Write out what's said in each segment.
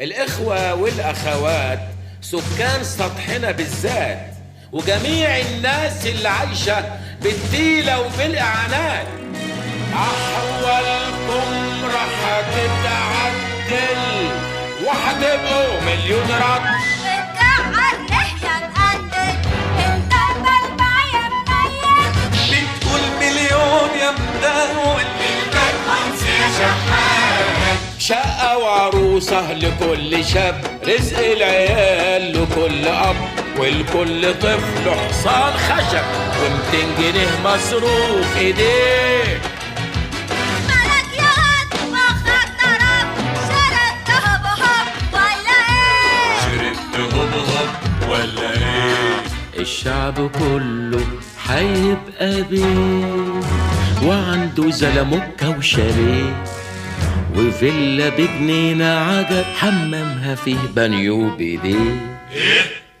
الإخوة والأخوات سكان سطحنا بالذات، وجميع الناس اللي عايشة بالتيلة وبالإعانات. أحوالكم راح تتعدل وهتبقوا مليون رد. بتقول مليون يا مداول شقة وعروسة لكل شاب، رزق العيال لكل أب، ولكل طفل حصان خشب، و200 جنيه مصروف ايديه. مالك يا واد مخدرات، شربت هبهب ولا ايه؟ شربت هبهب ولا ايه؟ الشعب كله هيبقى بيه، وعنده زلموكة وشاليه، وفيلا بجنينة عجب، حمامها فيه بانيو بيديه.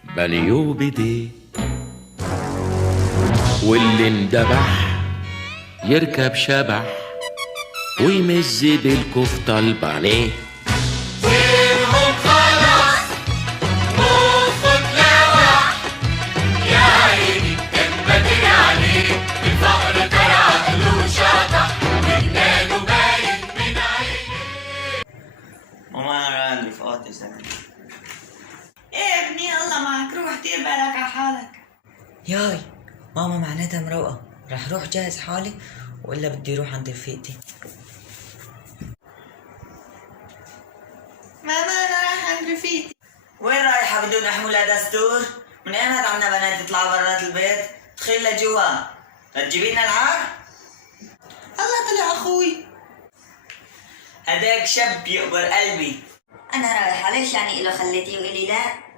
بانيو بيديه. واللي اندبح يركب شبح ويمز بالكفتة البانيه. ايه يا ابني الله معك، روح دير بالك على حالك. ياي ماما معناتها مروقة، رح روح جهز حالي وإلا بدي روح عند رفيقتي. ماما انا رايحة عند رفيقتي. وين رايحة بدون حمولة دستور؟ من اين هاد عنا بنات يطلعوا برات البيت؟ دخل لجوا، تجيبينا العار؟ الله طلع اخوي. هداك شاب يقبر قلبي. أنا رايحة، ليش يعني إله خليتي وإلي لا؟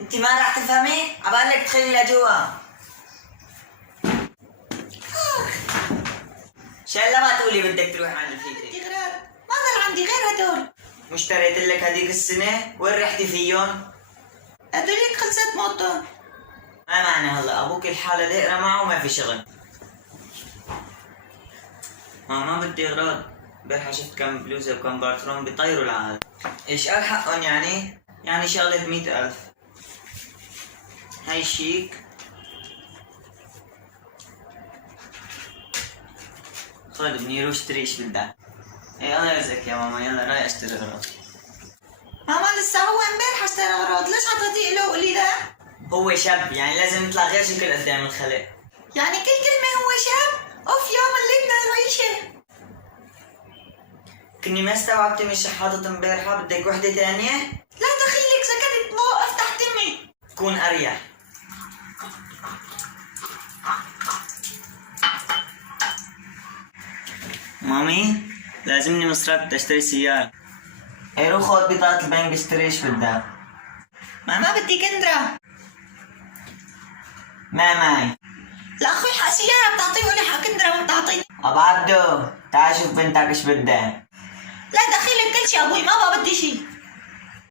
انتي ما راح تفهمي؟ عبالك تدخلي لجوا. شالا ما تقولي بدك تروح عند رفيقتي. بدي غراض، ما ضل عندي غير هدول. مش اشتريت لك هديك السنة؟ وين رحتي فيهم؟ هدوليك خلصت موتهم. ما معنى هلا ابوك الحالة دائرة معه وما في شغل. ما بدي اغراض. امبارحة شفت كم بلوزة وكم بارترون بيطيروا العالم. ايش قال حقهم يعني؟ يعني شغلة 100,000. هاي شيك. خد منير واشتري ايش بدك. ايه الله يرزقك يا ماما، يلا رايح اشتري اغراض. ماما لسه هو امبارح اشتري اغراض، ليش عطيتي له وقولي لا؟ هو شاب يعني لازم يطلع غير شكل قدام الخلق. يعني كل كلمة هو شاب؟ اوف يا مليتنا العيشة. كني ما استوعبتي مش حاطط امبارحة، بدك وحدة تانية؟ لا دخيلك سكتت، مو افتح تمي. كون اريح. مامي لازمني مصرات بدي اشتري سيارة. ايه روح خذ بطاقة البنك اشتري ايش بدك. ماما بدي كندرة. ما معي. لا اخوي حق سيارة بتعطيه ولا حق كندرة ما بتعطيني. ابو عبدو تعال شوف بنتك ايش بدها. لا دخيلك كل شي ابوي، ما بدي شي.